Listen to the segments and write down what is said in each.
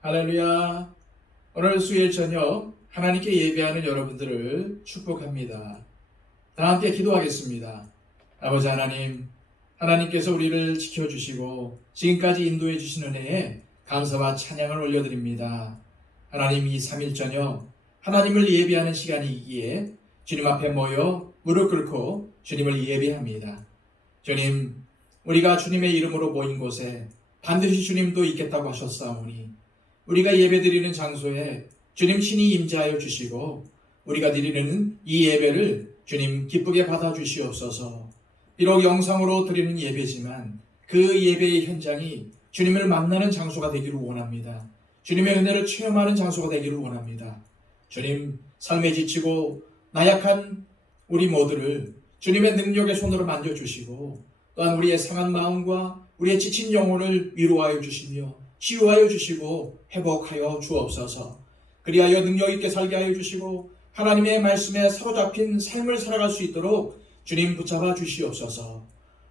할렐루야. 오늘 수요일 저녁 하나님께 예배하는 여러분들을 축복합니다. 다 함께 기도하겠습니다. 아버지 하나님, 하나님께서 우리를 지켜주시고 지금까지 인도해 주신 은혜에 감사와 찬양을 올려드립니다. 하나님, 이 3일 저녁 하나님을 예배하는 시간이기에 주님 앞에 모여 무릎 꿇고 주님을 예배합니다. 주님, 우리가 주님의 이름으로 모인 곳에 반드시 주님도 있겠다고 하셨사오니 우리가 예배드리는 장소에 주님 친히 임재하여 주시고 우리가 드리는 이 예배를 주님 기쁘게 받아주시옵소서. 비록 영상으로 드리는 예배지만 그 예배의 현장이 주님을 만나는 장소가 되기를 원합니다. 주님의 은혜를 체험하는 장소가 되기를 원합니다. 주님, 삶에 지치고 나약한 우리 모두를 주님의 능력의 손으로 만져주시고 또한 우리의 상한 마음과 우리의 지친 영혼을 위로하여 주시며 치유하여 주시고 회복하여 주옵소서. 그리하여 능력 있게 살게 하여 주시고 하나님의 말씀에 사로잡힌 삶을 살아갈 수 있도록 주님 붙잡아 주시옵소서.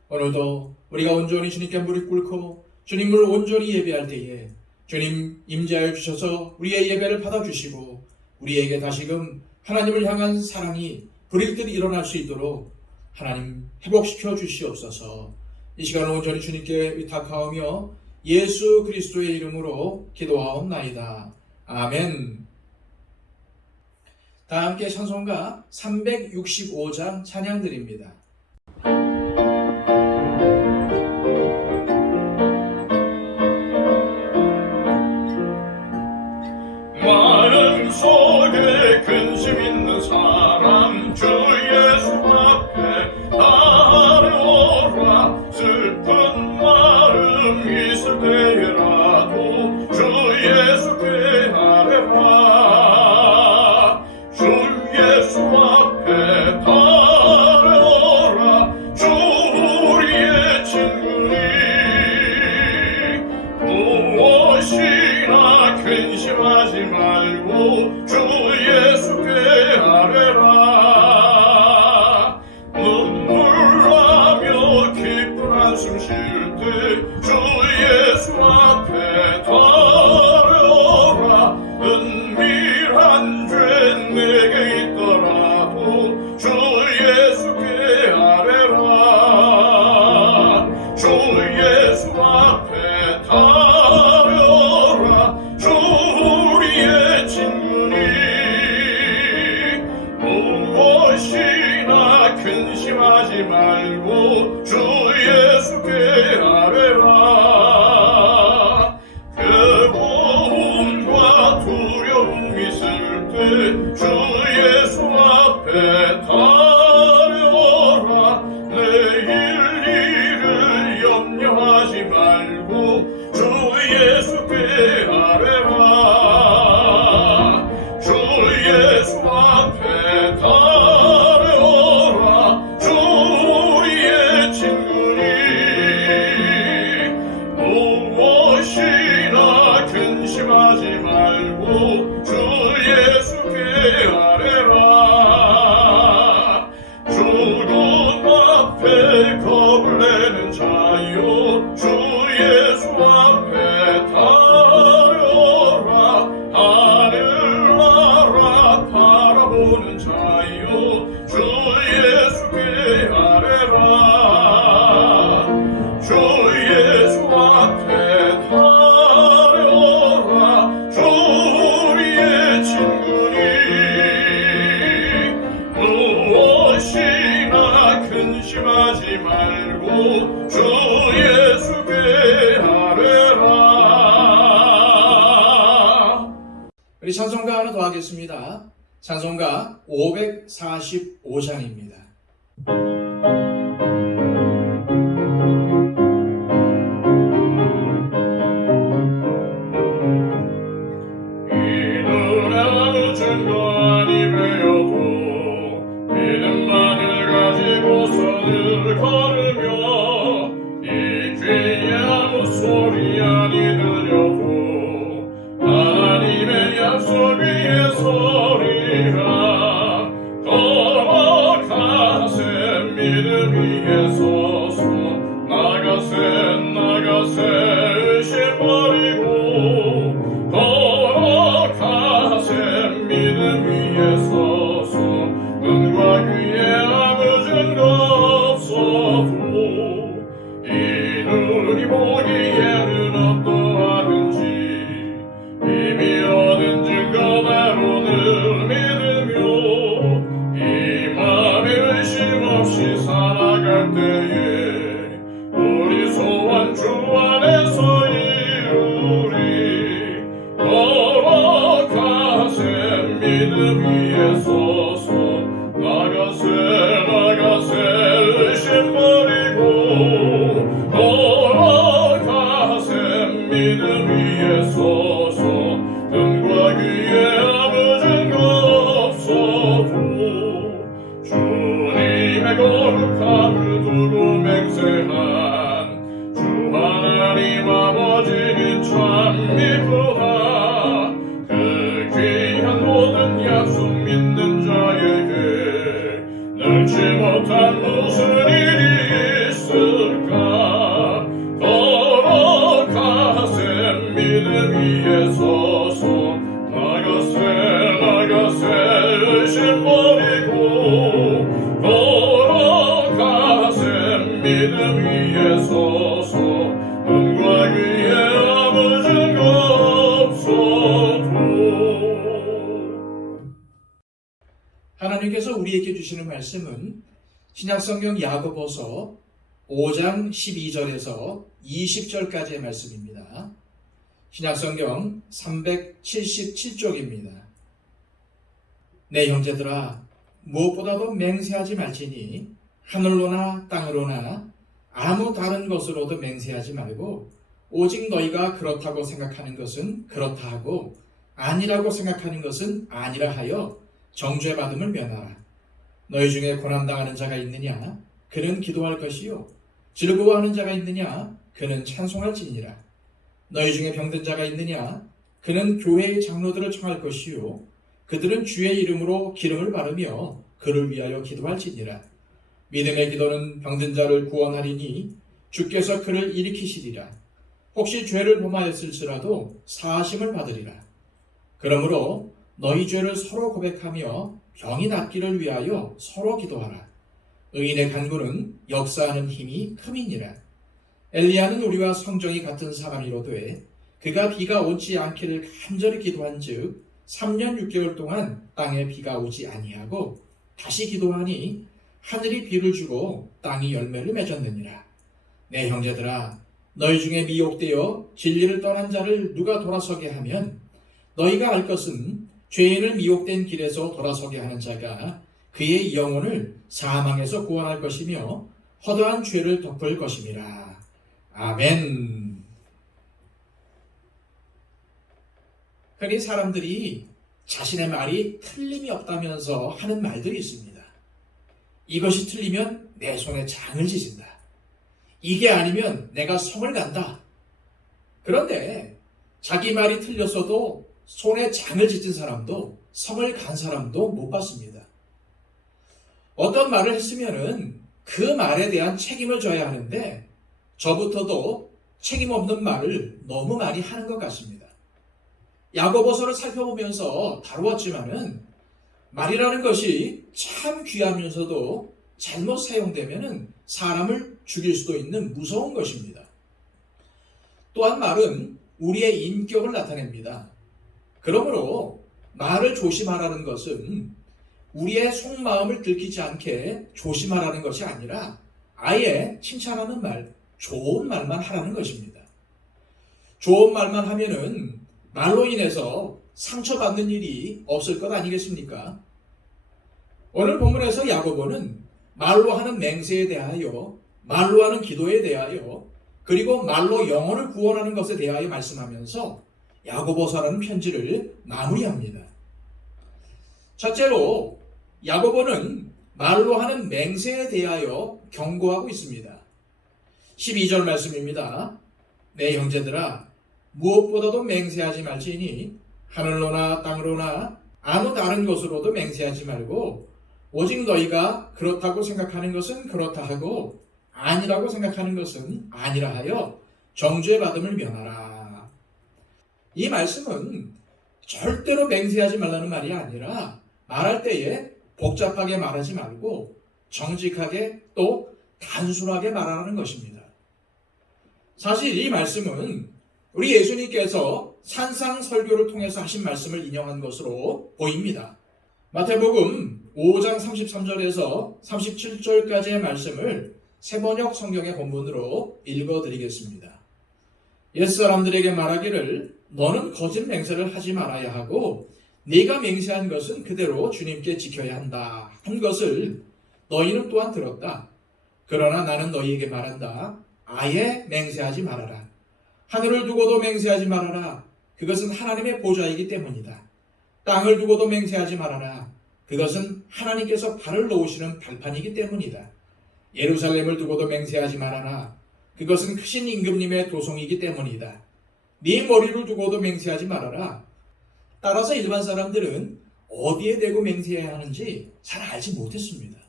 오늘도 우리가 온전히 주님께 무릎 꿇고 주님을 온전히 예배할 때에 주님 임재하여 주셔서 우리의 예배를 받아주시고 우리에게 다시금 하나님을 향한 사랑이 불일 듯 일어날 수 있도록 하나님 회복시켜 주시옵소서. 이 시간 온전히 주님께 위탁하오며 예수 그리스도의 이름으로 기도하옵나이다. 아멘. 다 함께 찬송가 365장 찬양드립니다. 마음속에 근심 있는 사람 주 예수 앞에 나아오라. 슬픈 마음 있을 때라도 주 예수께 아뢰라. 주 예수 앞에 나아오라. 주 우리의 친구니 무엇이나 근심하지 말고 주 예수께 아뢰라. 눈물 나며 기쁜 한숨 쉴 때 주 예수 앞에 달려라. 은밀한 죄 내게 있더라도 주 예수께 아뢰라. 주 예수 앞에 달려라. 주 우리의 친구니 무엇이나 근심하지 말고 주 예수께 아뢰라. 괴로움과 두려움 있을 때 주 예수 앞에 달려라. 내일 일을 염려하지 말고 주 예수께 아뢰라. 주 예수 앞에 달려라. 주 우리의 친구니 무엇이나 근심하지 말고 주 예수께 아뢰라. 죽음 앞에 겁을 내는 자요 주 예수 앞에 달려라. 하늘 나라 바라보는 자요 주 예수께 아뢰라. 주 예수 앞에 달려라. 주 우리의 친구니 무엇이나 근심하지 말고 주 예수께 아뢰라. 우리 찬송가 하나 더 하겠습니다. 찬송가 545장입니다. 이 눈에 아무 증거 아니 배워도 믿음만을 가지고서는 걸으며 이 귀에 아무 소리 아니 들려도 하나님의 약속 위에 서리라. 걸어가세 믿음 위에 서서 나가세 의심 버리고 보기에는 어떠하든지 이미 얻은 증거대로는 믿으며 이 맘에 의심 없이 살아갈 때에 우리 소원 주 안에서 이루리. 걸어가세 믿음 위에 서서 나가세 의심 버리고 걸어가세 믿음 위에 서서 눈과 귀에 아무 증거 없어도 주님의 거룩함을 두고 맹세한 주 하나님 아버지는 참 미쁘다. 그 귀한 모든 약속 믿는 자에게 능치 못한 무슨 일이 있을까. 걸어가세 믿음 위에 서서 나가세 의심 버리고 걸어가세 믿음 위에 서서 눈과 귀에 아무 증거 없어도. 하나님께서 우리에게 주시는 말씀은 신약성경 야고보서 5장 12절에서 20절까지의 말씀입니다. 신약성경 377쪽입니다. 내 형제들아, 무엇보다도 맹세하지 말지니 하늘로나 땅으로나 아무 다른 것으로도 맹세하지 말고 오직 너희가 그렇다고 생각하는 것은 그렇다 하고 아니라고 생각하는 것은 아니라 하여 정죄 받음을 면하라. 너희 중에 고난당하는 자가 있느냐? 그는 기도할 것이요. 즐거워하는 자가 있느냐? 그는 찬송할지니라. 너희 중에 병든 자가 있느냐? 그는 교회의 장로들을 청할 것이요. 그들은 주의 이름으로 기름을 바르며 그를 위하여 기도할지니라. 믿음의 기도는 병든 자를 구원하리니 주께서 그를 일으키시리라. 혹시 죄를 범하였을지라도 사하심을 받으리라. 그러므로 너희 죄를 서로 고백하며 병이 낫기를 위하여 서로 기도하라. 의인의 간구는 역사하는 힘이 큼이니라. 엘리야는 우리와 성정이 같은 사람이로되 그가 비가 오지 않기를 간절히 기도한즉 3년 6개월 동안 땅에 비가 오지 아니하고 다시 기도하니 하늘이 비를 주고 땅이 열매를 맺었느니라. 내 형제들아, 너희 중에 미혹되어 진리를 떠난 자를 누가 돌아서게 하면 너희가 알 것은 죄인을 미혹된 길에서 돌아서게 하는 자가 그의 영혼을 사망에서 구원할 것이며 허다한 죄를 덮을 것임이라. 아멘. 흔히 사람들이 자신의 말이 틀림이 없다면서 하는 말들이 있습니다. 이것이 틀리면 내 손에 장을 지진다. 이게 아니면 내가 성을 간다. 그런데 자기 말이 틀렸어도 손에 장을 짓은 사람도 성을 간 사람도 못 봤습니다. 어떤 말을 했으면은 그 말에 대한 책임을 져야 하는데 저부터도 책임 없는 말을 너무 많이 하는 것 같습니다. 야고보서를 살펴보면서 다루었지만은 말이라는 것이 참 귀하면서도 잘못 사용되면은 사람을 죽일 수도 있는 무서운 것입니다. 또한 말은 우리의 인격을 나타냅니다. 그러므로 말을 조심하라는 것은 우리의 속마음을 들키지 않게 조심하라는 것이 아니라 아예 칭찬하는 말, 좋은 말만 하라는 것입니다. 좋은 말만 하면은 말로 인해서 상처받는 일이 없을 것 아니겠습니까? 오늘 본문에서 야고보는 말로 하는 맹세에 대하여, 말로 하는 기도에 대하여, 그리고 말로 영혼을 구원하는 것에 대하여 말씀하면서 야고보서라는 편지를 마무리합니다. 첫째로 야고보는 말로 하는 맹세에 대하여 경고하고 있습니다. 12절 말씀입니다. 내 형제들아, 무엇보다도 맹세하지 말지니 하늘로나 땅으로나 아무 다른 것으로도 맹세하지 말고 오직 너희가 그렇다고 생각하는 것은 그렇다 하고 아니라고 생각하는 것은 아니라 하여 정죄 받음을 면하라. 이 말씀은 절대로 맹세하지 말라는 말이 아니라 말할 때에 복잡하게 말하지 말고 정직하게 또 단순하게 말하라는 것입니다. 사실 이 말씀은 우리 예수님께서 산상설교를 통해서 하신 말씀을 인용한 것으로 보입니다. 마태복음 5장 33절에서 37절까지의 말씀을 새번역 성경의 본문으로 읽어드리겠습니다. 옛사람들에게 말하기를 너는 거짓 맹세를 하지 말아야 하고 네가 맹세한 것은 그대로 주님께 지켜야 한다 한 것을 너희는 또한 들었다. 그러나 나는 너희에게 말한다. 아예 맹세하지 말아라. 하늘을 두고도 맹세하지 말아라. 그것은 하나님의 보좌이기 때문이다. 땅을 두고도 맹세하지 말아라. 그것은 하나님께서 발을 놓으시는 발판이기 때문이다. 예루살렘을 두고도 맹세하지 말아라. 그것은 크신 임금님의 도성이기 때문이다. 네 머리를 두고도 맹세하지 말아라. 따라서 일반 사람들은 어디에 대고 맹세해야 하는지 잘 알지 못했습니다.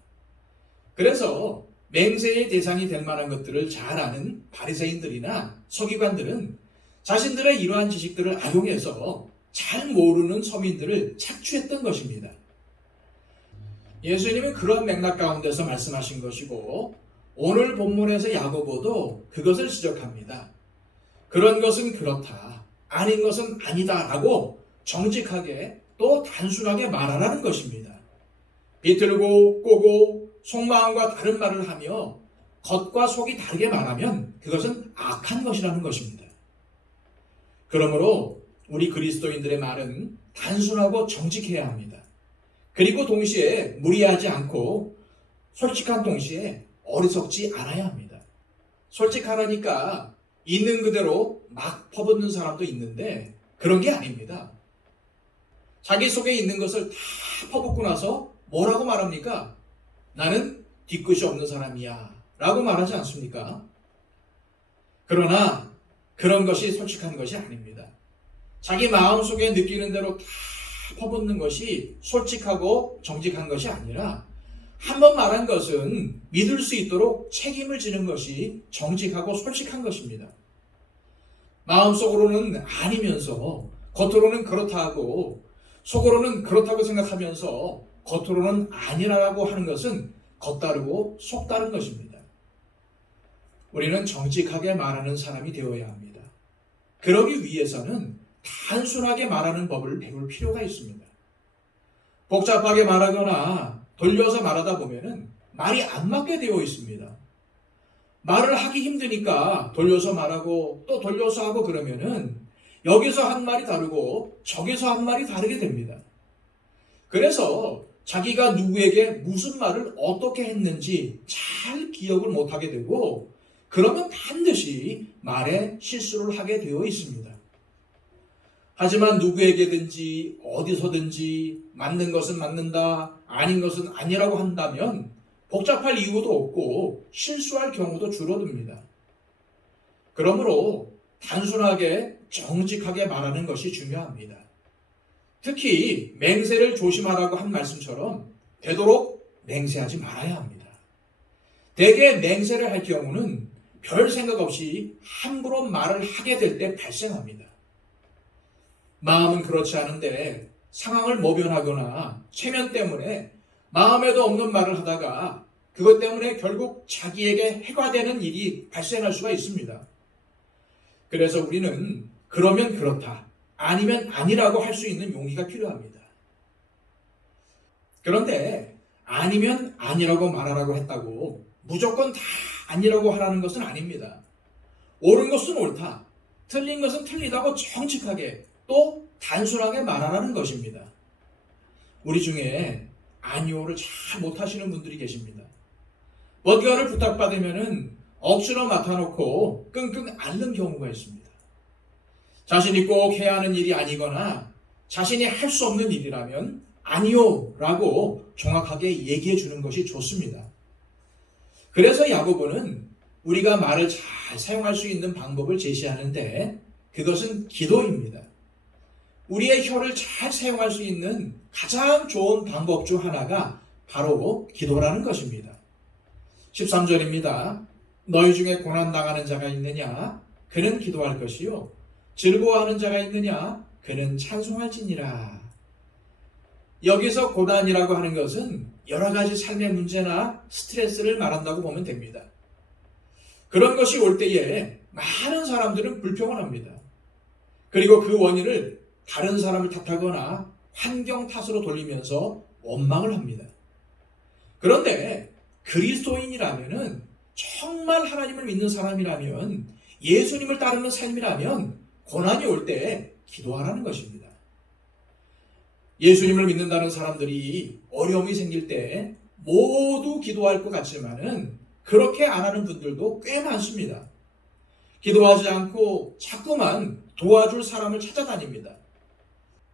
그래서 맹세의 대상이 될 만한 것들을 잘 아는 바리새인들이나 서기관들은 자신들의 이러한 지식들을 악용해서 잘 모르는 서민들을 착취했던 것입니다. 예수님은 그런 맥락 가운데서 말씀하신 것이고 오늘 본문에서 야고보도 그것을 지적합니다. 그런 것은 그렇다, 아닌 것은 아니다 라고 정직하게 또 단순하게 말하라는 것입니다. 비틀고 꼬고 속마음과 다른 말을 하며 겉과 속이 다르게 말하면 그것은 악한 것이라는 것입니다. 그러므로 우리 그리스도인들의 말은 단순하고 정직해야 합니다. 그리고 동시에 무리하지 않고 솔직한 동시에 어리석지 않아야 합니다. 솔직하라니까 있는 그대로 막 퍼붓는 사람도 있는데 그런 게 아닙니다. 자기 속에 있는 것을 다 퍼붓고 나서 뭐라고 말합니까? 나는 뒤끝이 없는 사람이야 라고 말하지 않습니까? 그러나 그런 것이 솔직한 것이 아닙니다. 자기 마음속에 느끼는 대로 다 퍼붓는 것이 솔직하고 정직한 것이 아니라 한번 말한 것은 믿을 수 있도록 책임을 지는 것이 정직하고 솔직한 것입니다. 마음속으로는 아니면서 겉으로는 그렇다 하고 속으로는 그렇다고 생각하면서 겉으로는 아니라고 하는 것은 겉다르고 속다른 것입니다. 우리는 정직하게 말하는 사람이 되어야 합니다. 그러기 위해서는 단순하게 말하는 법을 배울 필요가 있습니다. 복잡하게 말하거나 돌려서 말하다 보면은 말이 안 맞게 되어 있습니다. 말을 하기 힘드니까 돌려서 말하고 또 돌려서 하고 그러면은 여기서 한 말이 다르고 저기서 한 말이 다르게 됩니다. 그래서 자기가 누구에게 무슨 말을 어떻게 했는지 잘 기억을 못하게 되고 그러면 반드시 말에 실수를 하게 되어 있습니다. 하지만 누구에게든지 어디서든지 맞는 것은 맞는다, 아닌 것은 아니라고 한다면 복잡할 이유도 없고 실수할 경우도 줄어듭니다. 그러므로 단순하게 정직하게 말하는 것이 중요합니다. 특히 맹세를 조심하라고 한 말씀처럼 되도록 맹세하지 말아야 합니다. 대개 맹세를 할 경우는 별 생각 없이 함부로 말을 하게 될 때 발생합니다. 마음은 그렇지 않은데 상황을 모면하거나 체면 때문에 마음에도 없는 말을 하다가 그것 때문에 결국 자기에게 해가 되는 일이 발생할 수가 있습니다. 그래서 우리는 그러면 그렇다, 아니면 아니라고 할 수 있는 용기가 필요합니다. 그런데 아니면 아니라고 말하라고 했다고 무조건 다 아니라고 하라는 것은 아닙니다. 옳은 것은 옳다, 틀린 것은 틀리다고 정직하게 또 단순하게 말하라는 것입니다. 우리 중에 아니오를 잘 못하시는 분들이 계십니다. 뭔가를 부탁받으면 억지로 맡아놓고 끙끙 앓는 경우가 있습니다. 자신이 꼭 해야 하는 일이 아니거나 자신이 할 수 없는 일이라면 아니오라고 정확하게 얘기해 주는 것이 좋습니다. 그래서 야고보는 우리가 말을 잘 사용할 수 있는 방법을 제시하는데 그것은 기도입니다. 우리의 혀를 잘 사용할 수 있는 가장 좋은 방법 중 하나가 바로 기도라는 것입니다. 13절입니다. 너희 중에 고난당하는 자가 있느냐? 그는 기도할 것이요. 즐거워하는 자가 있느냐? 그는 찬송할지니라. 여기서 고난이라고 하는 것은 여러 가지 삶의 문제나 스트레스를 말한다고 보면 됩니다. 그런 것이 올 때에 많은 사람들은 불평을 합니다. 그리고 그 원인을 다른 사람을 탓하거나 환경 탓으로 돌리면서 원망을 합니다. 그런데 그리스도인이라면은, 정말 하나님을 믿는 사람이라면, 예수님을 따르는 삶이라면 고난이 올 때 기도하라는 것입니다. 예수님을 믿는다는 사람들이 어려움이 생길 때 모두 기도할 것 같지만은 그렇게 안 하는 분들도 꽤 많습니다. 기도하지 않고 자꾸만 도와줄 사람을 찾아다닙니다.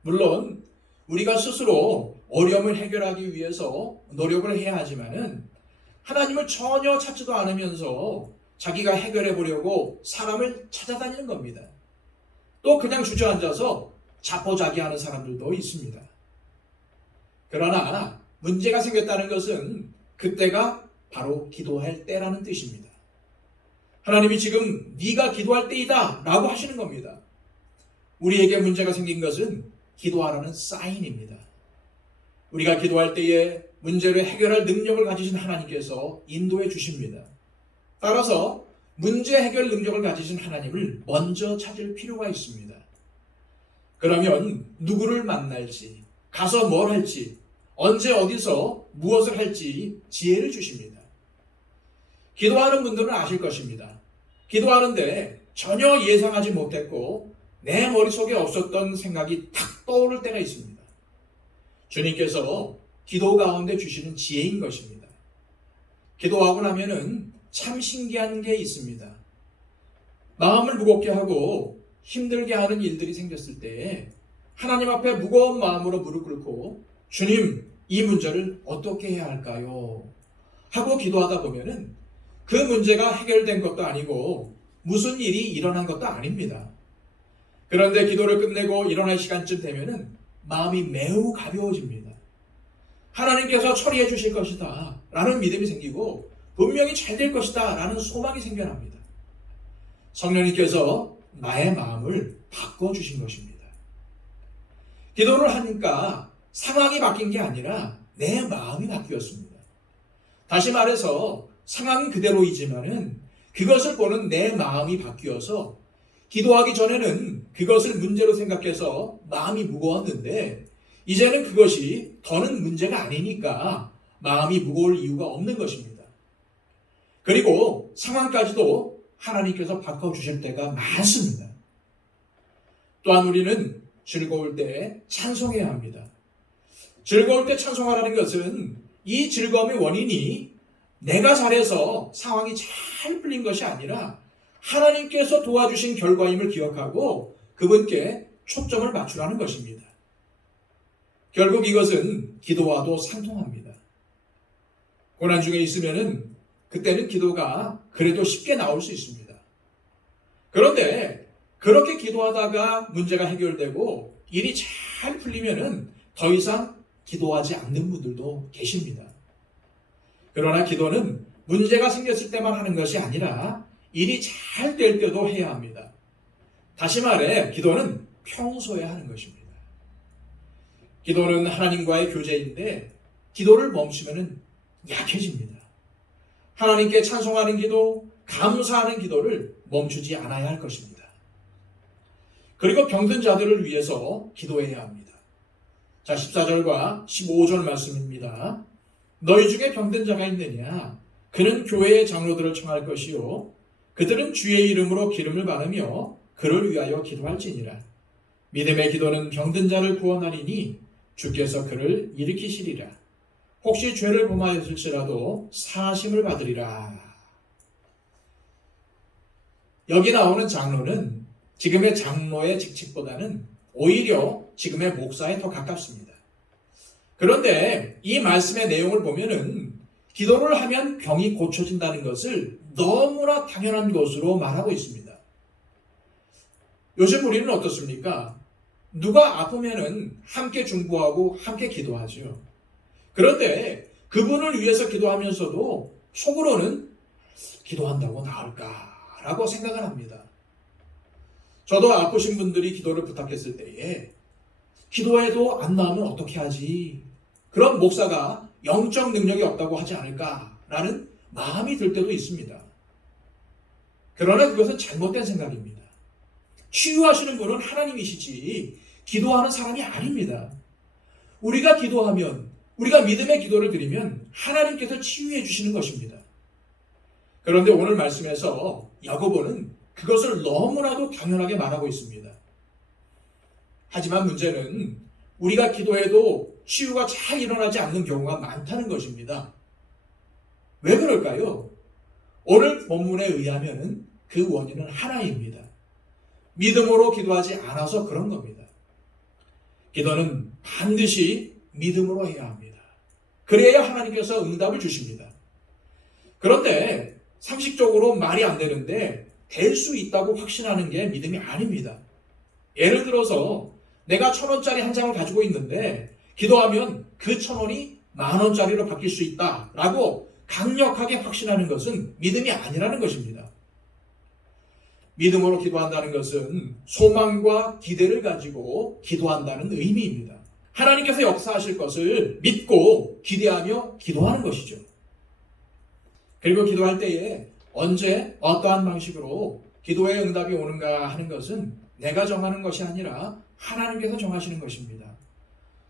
물론 우리가 스스로 어려움을 해결하기 위해서 노력을 해야 하지만은 하나님을 전혀 찾지도 않으면서 자기가 해결해 보려고 사람을 찾아다니는 겁니다. 또 그냥 주저앉아서 자포자기하는 사람들도 있습니다. 그러나 문제가 생겼다는 것은 그때가 바로 기도할 때라는 뜻입니다. 하나님이 지금 네가 기도할 때이다 라고 하시는 겁니다. 우리에게 문제가 생긴 것은 기도하라는 사인입니다. 우리가 기도할 때에 문제를 해결할 능력을 가지신 하나님께서 인도해 주십니다. 따라서 문제 해결 능력을 가지신 하나님을 먼저 찾을 필요가 있습니다. 그러면 누구를 만날지, 가서 뭘 할지, 언제 어디서 무엇을 할지 지혜를 주십니다. 기도하는 분들은 아실 것입니다. 기도하는데 전혀 예상하지 못했고 내 머릿속에 없었던 생각이 탁 떠오를 때가 있습니다. 주님께서 기도 가운데 주시는 지혜인 것입니다. 기도하고 나면은 참 신기한 게 있습니다. 마음을 무겁게 하고 힘들게 하는 일들이 생겼을 때 하나님 앞에 무거운 마음으로 무릎 꿇고 주님, 이 문제를 어떻게 해야 할까요? 하고 기도하다 보면은 그 문제가 해결된 것도 아니고 무슨 일이 일어난 것도 아닙니다. 그런데 기도를 끝내고 일어날 시간쯤 되면은 마음이 매우 가벼워집니다. 하나님께서 처리해 주실 것이다 라는 믿음이 생기고 분명히 잘 될 것이다 라는 소망이 생겨납니다. 성령님께서 나의 마음을 바꿔주신 것입니다. 기도를 하니까 상황이 바뀐 게 아니라 내 마음이 바뀌었습니다. 다시 말해서 상황은 그대로이지만은 그것을 보는 내 마음이 바뀌어서 기도하기 전에는 그것을 문제로 생각해서 마음이 무거웠는데 이제는 그것이 더는 문제가 아니니까 마음이 무거울 이유가 없는 것입니다. 그리고 상황까지도 하나님께서 바꿔주실 때가 많습니다. 또한 우리는 즐거울 때 찬송해야 합니다. 즐거울 때 찬송하라는 것은 이 즐거움의 원인이 내가 잘해서 상황이 잘 풀린 것이 아니라 하나님께서 도와주신 결과임을 기억하고 그분께 초점을 맞추라는 것입니다. 결국 이것은 기도와도 상통합니다. 고난 중에 있으면은 그때는 기도가 그래도 쉽게 나올 수 있습니다. 그런데 그렇게 기도하다가 문제가 해결되고 일이 잘 풀리면은 더 이상 기도하지 않는 분들도 계십니다. 그러나 기도는 문제가 생겼을 때만 하는 것이 아니라 일이 잘 될 때도 해야 합니다. 다시 말해 기도는 평소에 하는 것입니다. 기도는 하나님과의 교제인데 기도를 멈추면 약해집니다. 하나님께 찬송하는 기도, 감사하는 기도를 멈추지 않아야 할 것입니다. 그리고 병든 자들을 위해서 기도해야 합니다. 자, 14절과 15절 말씀입니다. 너희 중에 병든 자가 있느냐? 그는 교회의 장로들을 청할 것이요 그들은 주의 이름으로 기름을 바르며 그를 위하여 기도할지니라. 믿음의 기도는 병든 자를 구원하리니 주께서 그를 일으키시리라. 혹시 죄를 범하였을지라도 사심을 받으리라. 여기 나오는 장로는 지금의 장로의 직책보다는 오히려 지금의 목사에 더 가깝습니다. 그런데 이 말씀의 내용을 보면은 기도를 하면 병이 고쳐진다는 것을 너무나 당연한 것으로 말하고 있습니다. 요즘 우리는 어떻습니까? 누가 아프면은 함께 중보하고 함께 기도하죠. 그런데 그분을 위해서 기도하면서도 속으로는 기도한다고 나을까라고 생각을 합니다. 저도 아프신 분들이 기도를 부탁했을 때에 기도해도 안 나으면 어떻게 하지? 그럼 목사가 영적 능력이 없다고 하지 않을까라는 마음이 들 때도 있습니다. 그러나 그것은 잘못된 생각입니다. 치유하시는 분은 하나님이시지 기도하는 사람이 아닙니다. 우리가 기도하면, 우리가 믿음의 기도를 드리면 하나님께서 치유해 주시는 것입니다. 그런데 오늘 말씀에서 야고보는 그것을 너무나도 당연하게 말하고 있습니다. 하지만 문제는 우리가 기도해도 치유가 잘 일어나지 않는 경우가 많다는 것입니다. 왜 그럴까요? 오늘 본문에 의하면 그 원인은 하나입니다. 믿음으로 기도하지 않아서 그런 겁니다. 기도는 반드시 믿음으로 해야 합니다. 그래야 하나님께서 응답을 주십니다. 그런데 상식적으로 말이 안 되는데 될 수 있다고 확신하는 게 믿음이 아닙니다. 예를 들어서 내가 1,000원짜리 한 장을 가지고 있는데 기도하면 그 1,000원이 10,000원짜리로 바뀔 수 있다라고 강력하게 확신하는 것은 믿음이 아니라는 것입니다. 믿음으로 기도한다는 것은 소망과 기대를 가지고 기도한다는 의미입니다. 하나님께서 역사하실 것을 믿고 기대하며 기도하는 것이죠. 그리고 기도할 때에 언제 어떠한 방식으로 기도의 응답이 오는가 하는 것은 내가 정하는 것이 아니라 하나님께서 정하시는 것입니다.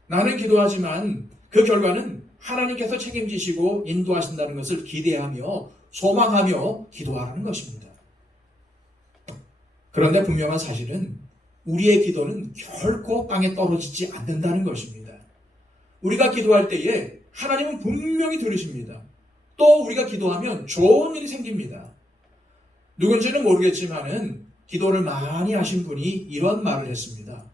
나는 기도하지만 그 결과는 하나님께서 책임지시고 인도하신다는 것을 기대하며 소망하며 기도하라는 것입니다. 그런데 분명한 사실은 우리의 기도는 결코 땅에 떨어지지 않는다는 것입니다. 우리가 기도할 때에 하나님은 분명히 들으십니다. 또 우리가 기도하면 좋은 일이 생깁니다. 누군지는 모르겠지만은 기도를 많이 하신 분이 이런 말을 했습니다.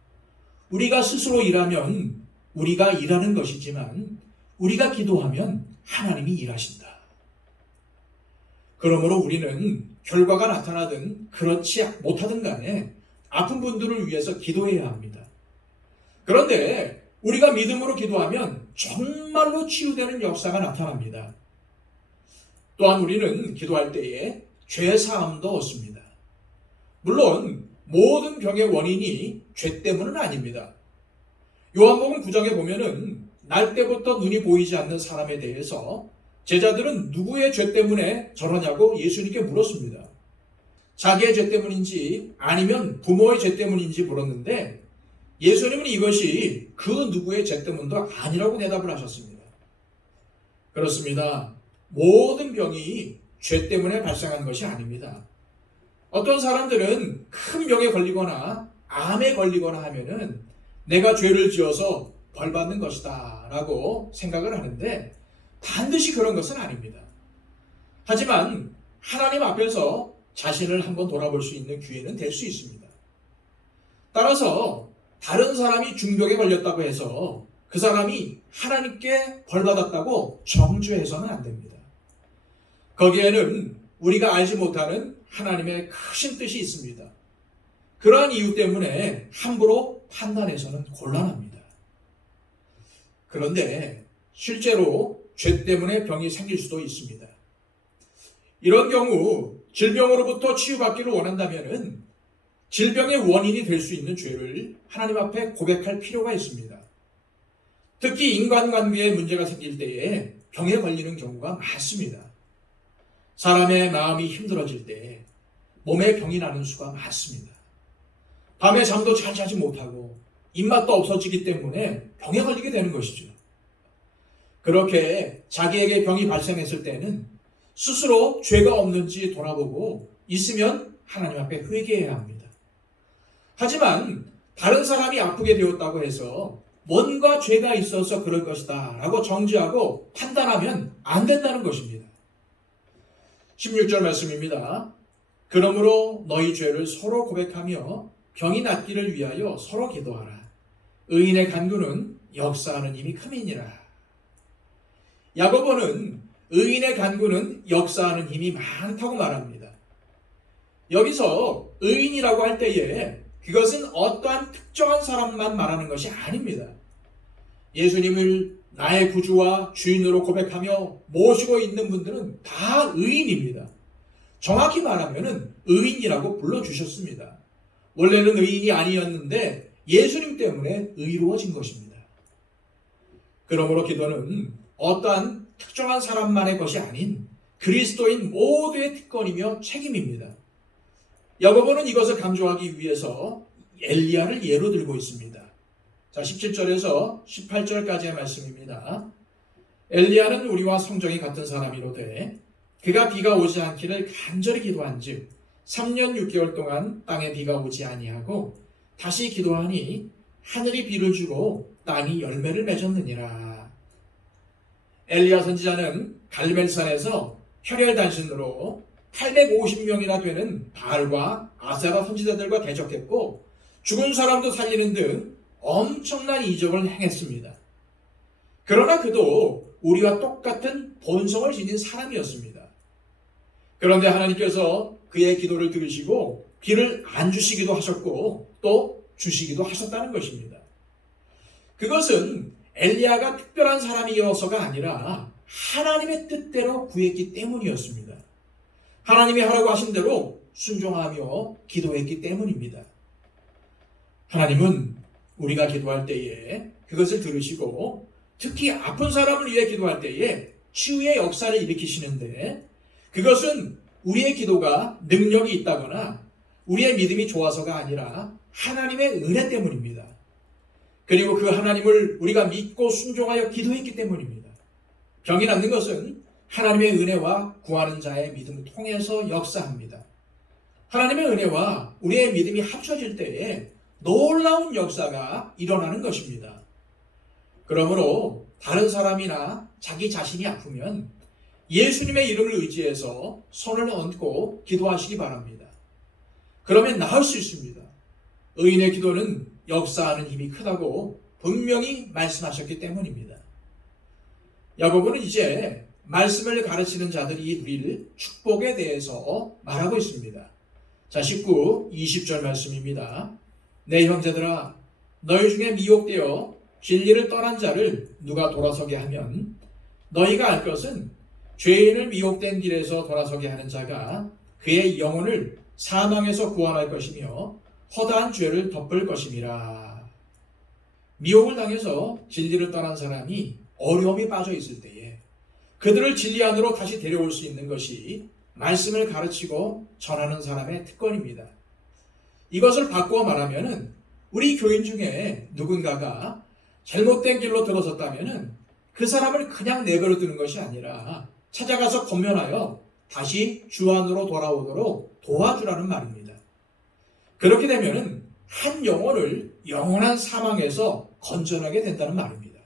우리가 스스로 일하면 우리가 일하는 것이지만 우리가 기도하면 하나님이 일하신다. 그러므로 우리는 결과가 나타나든 그렇지 못하든 간에 아픈 분들을 위해서 기도해야 합니다. 그런데 우리가 믿음으로 기도하면 정말로 치유되는 역사가 나타납니다. 또한 우리는 기도할 때에 죄사함도 얻습니다. 물론 모든 병의 원인이 죄 때문은 아닙니다. 요한복음 9장에 보면은 날 때부터 눈이 보이지 않는 사람에 대해서 제자들은 누구의 죄 때문에 저러냐고 예수님께 물었습니다. 자기의 죄 때문인지 아니면 부모의 죄 때문인지 물었는데 예수님은 이것이 그 누구의 죄 때문도 아니라고 대답을 하셨습니다. 그렇습니다. 모든 병이 죄 때문에 발생한 것이 아닙니다. 어떤 사람들은 큰 병에 걸리거나 암에 걸리거나 하면은 내가 죄를 지어서 벌 받는 것이다 라고 생각을 하는데 반드시 그런 것은 아닙니다. 하지만 하나님 앞에서 자신을 한번 돌아볼 수 있는 기회는 될 수 있습니다. 따라서 다른 사람이 중병에 걸렸다고 해서 그 사람이 하나님께 벌 받았다고 정죄해서는 안 됩니다. 거기에는 우리가 알지 못하는 하나님의 크신 뜻이 있습니다. 그러한 이유 때문에 함부로 판단해서는 곤란합니다. 그런데 실제로 죄 때문에 병이 생길 수도 있습니다. 이런 경우 질병으로부터 치유받기를 원한다면 질병의 원인이 될 수 있는 죄를 하나님 앞에 고백할 필요가 있습니다. 특히 인간관계에 문제가 생길 때에 병에 걸리는 경우가 많습니다. 사람의 마음이 힘들어질 때 몸에 병이 나는 수가 많습니다. 밤에 잠도 잘 자지 못하고 입맛도 없어지기 때문에 병에 걸리게 되는 것이죠. 그렇게 자기에게 병이 발생했을 때는 스스로 죄가 없는지 돌아보고 있으면 하나님 앞에 회개해야 합니다. 하지만 다른 사람이 아프게 되었다고 해서 뭔가 죄가 있어서 그럴 것이다 라고 정죄하고 판단하면 안 된다는 것입니다. 16절 말씀입니다. 그러므로 너희 죄를 서로 고백하며 병이 낫기를 위하여 서로 기도하라. 의인의 간구는 역사하는 힘이 큼이니라. 야고보는 의인의 간구는 역사하는 힘이 많다고 말합니다. 여기서 의인이라고 할 때에 그것은 어떠한 특정한 사람만 말하는 것이 아닙니다. 예수님을 나의 구주와 주인으로 고백하며 모시고 있는 분들은 다 의인입니다. 정확히 말하면 의인이라고 불러주셨습니다. 원래는 의인이 아니었는데 예수님 때문에 의로워진 것입니다. 그러므로 기도는 어떠한 특정한 사람만의 것이 아닌 그리스도인 모두의 특권이며 책임입니다. 야고보는 이것을 강조하기 위해서 엘리야를 예로 들고 있습니다. 자, 17절에서 18절까지의 말씀입니다. 엘리야는 우리와 성정이 같은 사람이로되 그가 비가 오지 않기를 간절히 기도한즉 3년 6개월 동안 땅에 비가 오지 아니하고 다시 기도하니 하늘이 비를 주고 땅이 열매를 맺었느니라. 엘리야 선지자는 갈멜산에서 혈혈단신으로 850명이나 되는 바알과 아세라 선지자들과 대적했고 죽은 사람도 살리는 등 엄청난 이적을 행했습니다. 그러나 그도 우리와 똑같은 본성을 지닌 사람이었습니다. 그런데 하나님께서 그의 기도를 들으시고 비를 안 주시기도 하셨고 또 주시기도 하셨다는 것입니다. 그것은 엘리야가 특별한 사람이어서가 아니라 하나님의 뜻대로 구했기 때문이었습니다. 하나님이 하라고 하신 대로 순종하며 기도했기 때문입니다. 하나님은 우리가 기도할 때에 그것을 들으시고 특히 아픈 사람을 위해 기도할 때에 치유의 역사를 일으키시는데 그것은 우리의 기도가 능력이 있다거나 우리의 믿음이 좋아서가 아니라 하나님의 은혜 때문입니다. 그리고 그 하나님을 우리가 믿고 순종하여 기도했기 때문입니다. 병이 낫는 것은 하나님의 은혜와 구하는 자의 믿음을 통해서 역사합니다. 하나님의 은혜와 우리의 믿음이 합쳐질 때에 놀라운 역사가 일어나는 것입니다. 그러므로 다른 사람이나 자기 자신이 아프면 예수님의 이름을 의지해서 손을 얹고 기도하시기 바랍니다. 그러면 나을 수 있습니다. 의인의 기도는 역사하는 힘이 크다고 분명히 말씀하셨기 때문입니다. 야고보는 이제 말씀을 가르치는 자들이 누릴 축복에 대해서 말하고 있습니다. 자, 19, 20절 말씀입니다. 내 형제들아, 너희 중에 미혹되어 진리를 떠난 자를 누가 돌아서게 하면 너희가 알 것은 죄인을 미혹된 길에서 돌아서게 하는 자가 그의 영혼을 사망에서 구원할 것이며 허다한 죄를 덮을 것임이라. 미혹을 당해서 진리를 떠난 사람이 어려움이 빠져 있을 때에 그들을 진리 안으로 다시 데려올 수 있는 것이 말씀을 가르치고 전하는 사람의 특권입니다. 이것을 바꾸어 말하면 우리 교인 중에 누군가가 잘못된 길로 들어섰다면 그 사람을 그냥 내버려 두는 것이 아니라 찾아가서 권면하여 다시 주 안으로 돌아오도록 도와주라는 말입니다. 그렇게 되면 한 영혼을 영원한 사망에서 건져내게 된다는 말입니다.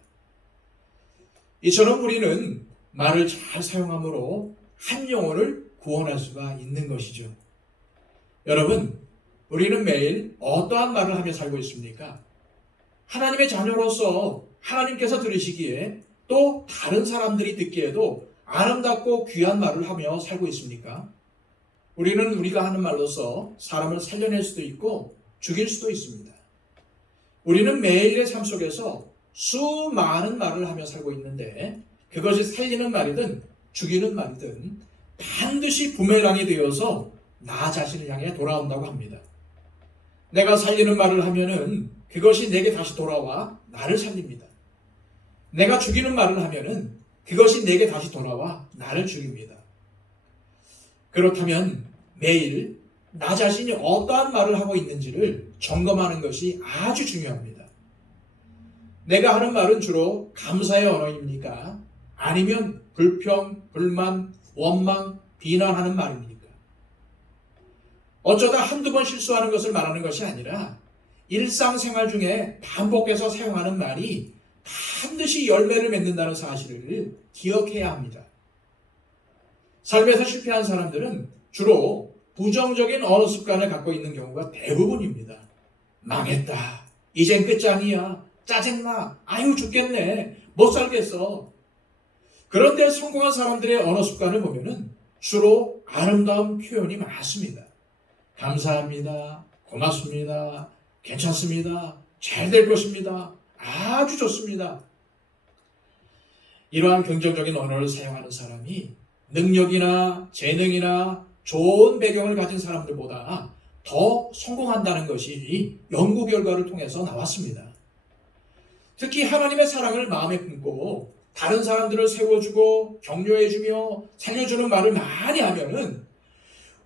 이처럼 우리는 말을 잘 사용함으로 한 영혼을 구원할 수가 있는 것이죠. 여러분, 우리는 매일 어떠한 말을 하며 살고 있습니까? 하나님의 자녀로서 하나님께서 들으시기에 또 다른 사람들이 듣기에도 아름답고 귀한 말을 하며 살고 있습니까? 우리는 우리가 하는 말로서 사람을 살려낼 수도 있고 죽일 수도 있습니다. 우리는 매일의 삶 속에서 수많은 말을 하며 살고 있는데 그것이 살리는 말이든 죽이는 말이든 반드시 부메랑이 되어서 나 자신을 향해 돌아온다고 합니다. 내가 살리는 말을 하면은 그것이 내게 다시 돌아와 나를 살립니다. 내가 죽이는 말을 하면은 그것이 내게 다시 돌아와 나를 죽입니다. 그렇다면 매일 나 자신이 어떠한 말을 하고 있는지를 점검하는 것이 아주 중요합니다. 내가 하는 말은 주로 감사의 언어입니까? 아니면 불평, 불만, 원망, 비난하는 말입니까? 어쩌다 한두 번 실수하는 것을 말하는 것이 아니라 일상생활 중에 반복해서 사용하는 말이 반드시 열매를 맺는다는 사실을 기억해야 합니다. 삶에서 실패한 사람들은 주로 부정적인 언어 습관을 갖고 있는 경우가 대부분입니다. 망했다. 이젠 끝장이야. 짜증나. 아유 죽겠네. 못 살겠어. 그런데 성공한 사람들의 언어 습관을 보면은 주로 아름다운 표현이 많습니다. 감사합니다. 고맙습니다. 괜찮습니다. 잘 될 것입니다. 아주 좋습니다. 이러한 긍정적인 언어를 사용하는 사람이 능력이나 재능이나 좋은 배경을 가진 사람들보다 더 성공한다는 것이 연구 결과를 통해서 나왔습니다. 특히 하나님의 사랑을 마음에 품고 다른 사람들을 세워주고 격려해주며 살려주는 말을 많이 하면은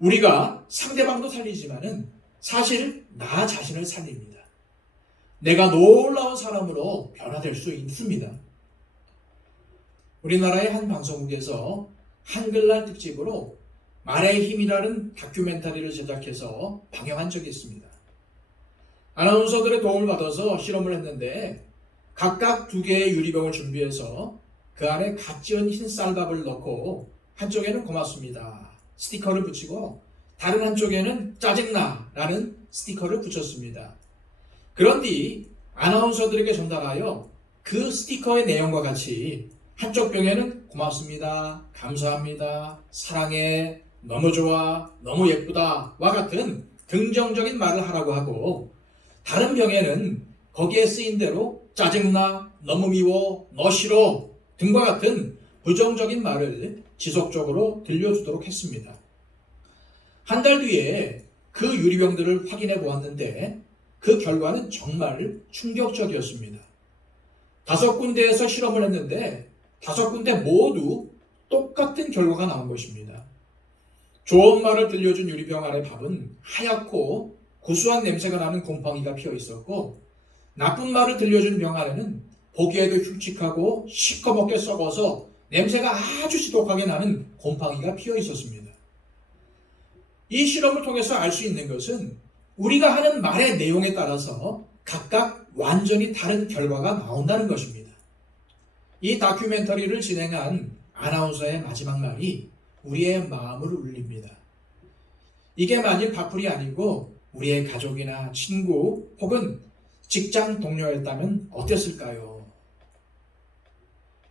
우리가 상대방도 살리지만은 사실 나 자신을 살립니다. 내가 놀라운 사람으로 변화될 수 있습니다. 우리나라의 한 방송국에서 한글날 특집으로 말의 힘이라는 다큐멘터리를 제작해서 방영한 적이 있습니다. 아나운서들의 도움을 받아서 실험을 했는데 각각 2개의 유리병을 준비해서 그 안에 갓 지은 흰 쌀밥을 넣고 한쪽에는 고맙습니다 스티커를 붙이고 다른 한쪽에는 짜증나 라는 스티커를 붙였습니다. 그런 뒤 아나운서들에게 전달하여 그 스티커의 내용과 같이 한쪽 병에는 고맙습니다, 감사합니다, 사랑해, 너무 좋아, 너무 예쁘다 와 같은 긍정적인 말을 하라고 하고 다른 병에는 거기에 쓰인 대로 짜증나, 너무 미워, 너 싫어 등과 같은 부정적인 말을 지속적으로 들려주도록 했습니다. 한 달 뒤에 그 유리병들을 확인해 보았는데 그 결과는 정말 충격적이었습니다. 5군데에서 실험을 했는데 5군데 모두 똑같은 결과가 나온 것입니다. 좋은 말을 들려준 유리병 안의 밥은 하얗고 고소한 냄새가 나는 곰팡이가 피어 있었고 나쁜 말을 들려준 병 안에는 보기에도 흉측하고 시커멓게 썩어서 냄새가 아주 지독하게 나는 곰팡이가 피어 있었습니다. 이 실험을 통해서 알 수 있는 것은 우리가 하는 말의 내용에 따라서 각각 완전히 다른 결과가 나온다는 것입니다. 이 다큐멘터리를 진행한 아나운서의 마지막 말이 우리의 마음을 울립니다. 이게 만일 바풀이 아니고 우리의 가족이나 친구 혹은 직장 동료였다면 어땠을까요?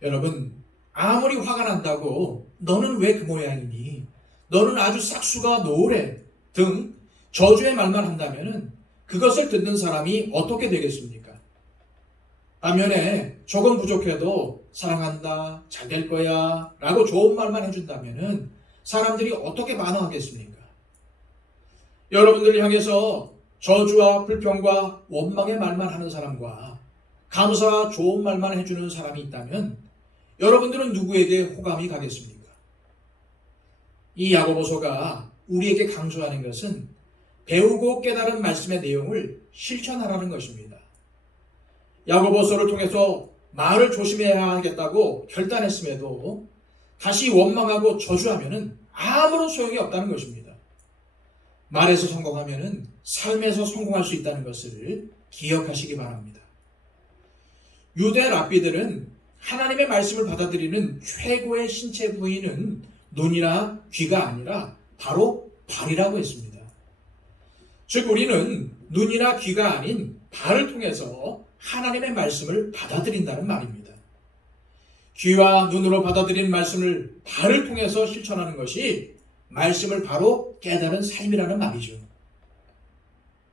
여러분, 아무리 화가 난다고 너는 왜 그 모양이니? 너는 아주 싹수가 노래 등 저주의 말만 한다면 그것을 듣는 사람이 어떻게 되겠습니까? 반면에 조금 부족해도 사랑한다, 잘 될 거야 라고 좋은 말만 해준다면 사람들이 어떻게 반응하겠습니까? 여러분들을 향해서 저주와 불평과 원망의 말만 하는 사람과 감사와 좋은 말만 해주는 사람이 있다면 여러분들은 누구에게 호감이 가겠습니까? 이 야고보서가 우리에게 강조하는 것은 배우고 깨달은 말씀의 내용을 실천하라는 것입니다. 야고보서를 통해서 말을 조심해야 하겠다고 결단했음에도 다시 원망하고 저주하면 아무런 소용이 없다는 것입니다. 말에서 성공하면 삶에서 성공할 수 있다는 것을 기억하시기 바랍니다. 유대 랍비들은 하나님의 말씀을 받아들이는 최고의 신체 부위는 눈이나 귀가 아니라 바로 발이라고 했습니다. 즉 우리는 눈이나 귀가 아닌 발을 통해서 하나님의 말씀을 받아들인다는 말입니다. 귀와 눈으로 받아들인 말씀을 발을 통해서 실천하는 것이 말씀을 바로 깨달은 삶이라는 말이죠.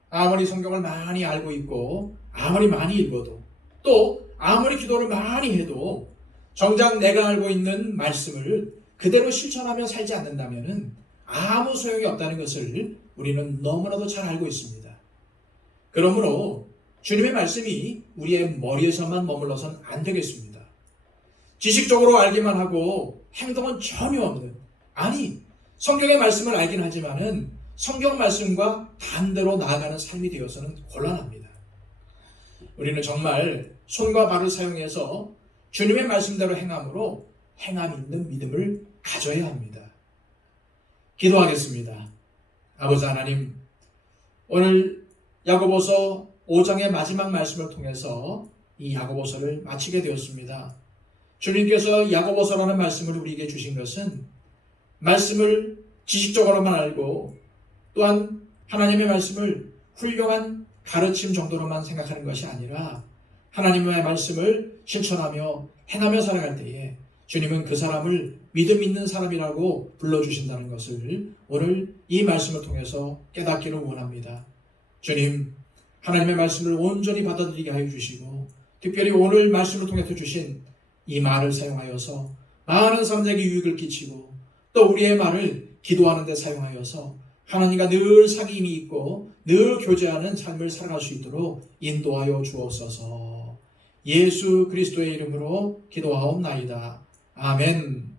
아무리 성경을 많이 알고 있고 아무리 많이 읽어도 또 아무리 기도를 많이 해도 정작 내가 알고 있는 말씀을 그대로 실천하며 살지 않는다면 아무 소용이 없다는 것을 우리는 너무나도 잘 알고 있습니다. 그러므로 주님의 말씀이 우리의 머리에서만 머물러선 안 되겠습니다. 지식적으로 알기만 하고 행동은 전혀 없는, 아니 성경의 말씀을 알긴 하지만은 성경 말씀과 반대로 나아가는 삶이 되어서는 곤란합니다. 우리는 정말 손과 발을 사용해서 주님의 말씀대로 행함으로 행함 있는 믿음을 가져야 합니다. 기도하겠습니다. 아버지 하나님, 오늘 야고보서 5장의 마지막 말씀을 통해서 이 야고보서를 마치게 되었습니다. 주님께서 야고보서라는 말씀을 우리에게 주신 것은 말씀을 지식적으로만 알고 또한 하나님의 말씀을 훌륭한 가르침 정도로만 생각하는 것이 아니라 하나님의 말씀을 실천하며 행하며 살아갈 때에 주님은 그 사람을 믿음 있는 사람이라고 불러주신다는 것을 오늘 이 말씀을 통해서 깨닫기를 원합니다. 주님, 하나님의 말씀을 온전히 받아들이게 하여 주시고 특별히 오늘 말씀을 통해서 주신 이 말을 사용하여서 많은 사람들에게 유익을 끼치고 또 우리의 말을 기도하는 데 사용하여서 하나님과 늘 사귐이 있고 늘 교제하는 삶을 살아갈 수 있도록 인도하여 주옵소서. 예수 그리스도의 이름으로 기도하옵나이다. 아멘.